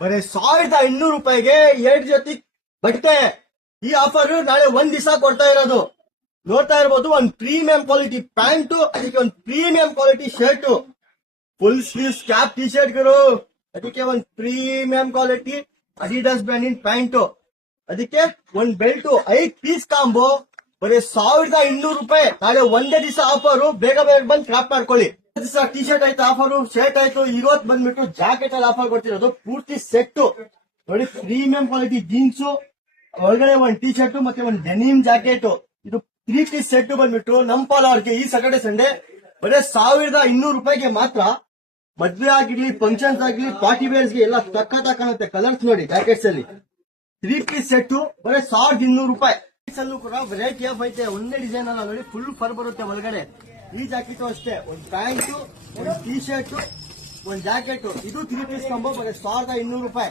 ಬರೀ 1200 ರೂಪಾಯಿಗೆ 2 ಜೊತೆ ಬಟ್ಟೆ. ಈ ಆಫರ್ ನಾಳೆ ಒಂದ್ ದಿವಸ ಕೊಡ್ತಾ ಇರೋದು. ನೋಡ್ತಾ ಇರ್ಬೋದು, ಒಂದ್ ಪ್ರೀಮಿಯಂ ಕ್ವಾಲಿಟಿ ಪ್ಯಾಂಟು, ಅದಕ್ಕೆ ಒಂದ್ premium quality shirt, full sleeves cap T shirt ಗಳು, ಅದಕ್ಕೆ ಒಂದ್ ಪ್ರೀಮಿಯಂ ಕ್ವಾಲಿಟಿ ಅಡಿಡಾಸ್ ಬ್ರ್ಯಾಂಡಿನ ಪ್ಯಾಂಟು, ಅದಕ್ಕೆ ಒಂದ್ ಬೆಲ್ಟ್, 5 ಪೀಸ್ ಕಾಂಬೋ ಬರೀ 1200 ರೂಪಾಯಿ. ನಾಳೆ ಒಂದೇ ದಿವಸ ಆಫರ್. ಬೇಗ ಬೇಗ ಬಂದು ಕ್ರಾಪ್ ಮಾಡ್ಕೊಳ್ಳಿ. ದಿವಸ ಟಿ ಶರ್ಟ್ ಆಯ್ತು ಆಫರ್, ಶರ್ಟ್ ಆಯ್ತು. ಇವತ್ತು ಬಂದ್ಬಿಟ್ಟು ಜಾಕೆಟ್ ಅಲ್ಲಿ ಆಫರ್ ಕೊಡ್ತಿರೋದು ಪೂರ್ತಿ ಸೆಟ್ ನೋಡಿ. ಪ್ರೀಮಿಯಂ ಕ್ವಾಲಿಟಿ ಜೀನ್ಸ್, ಒಳಗಡೆ ಒಂದ್ ಟಿ ಶರ್ಟ್ ಮತ್ತೆ ಒಂದ್ ಡೆನಿಮ್ ಜಾಕೆಟ್. ಇದು 3 ಪೀಸ್ ಸೆಟ್ ಬಂದ್ಬಿಟ್ಟು ನಮ್ಮ ಪಾಲವರ್ಗೆ ಈ ಸ್ಯಾಟರ್ಡೆ ಸಂಡೇ ಬರೀ 1200 ರೂಪಾಯಿಗೆ ಮಾತ್ರ. ಮದ್ವೆ ಆಗಿರ್ಲಿ, ಫಂಕ್ಷನ್ಸ್ ಆಗ್ಲಿ, ಪಾರ್ಟಿ ವೇರ್ಸ್ ಗೆ ಎಲ್ಲ ಸಖತ್ ಕಾಣುತ್ತೆ. ಕಲರ್ಸ್ ನೋಡಿ ಜಾಕೆಟ್ಸ್ ಅಲ್ಲಿ 3 ಪೀಸ್ ಸೆಟ್ ಬರೀ 1200 ರೂಪಾಯಿ. ಅಲ್ಲೂ ಕೂಡ ವೆರೈಟಿ ಆಫ್ ಐತೆ. ಒಂದೇ ಡಿಸೈನ್ ಅಲ್ಲ ನೋಡಿ, ಫುಲ್ ಫರ್ ಬರುತ್ತೆ ಒಳಗಡೆ. ಈ ಜಾಕೆಟ್ ಅಷ್ಟೇ, ಒಂದ್ ಪ್ಯಾಂಟ್, ಒಂದ್ ಟಿ ಶರ್ಟ್, ಒಂದ್ ಜಾಕೆಟ್. ಇದು 3 ಪೀಸ್ ಕಾಂಬೋ ಬರೀ 1200 ರೂಪಾಯಿ.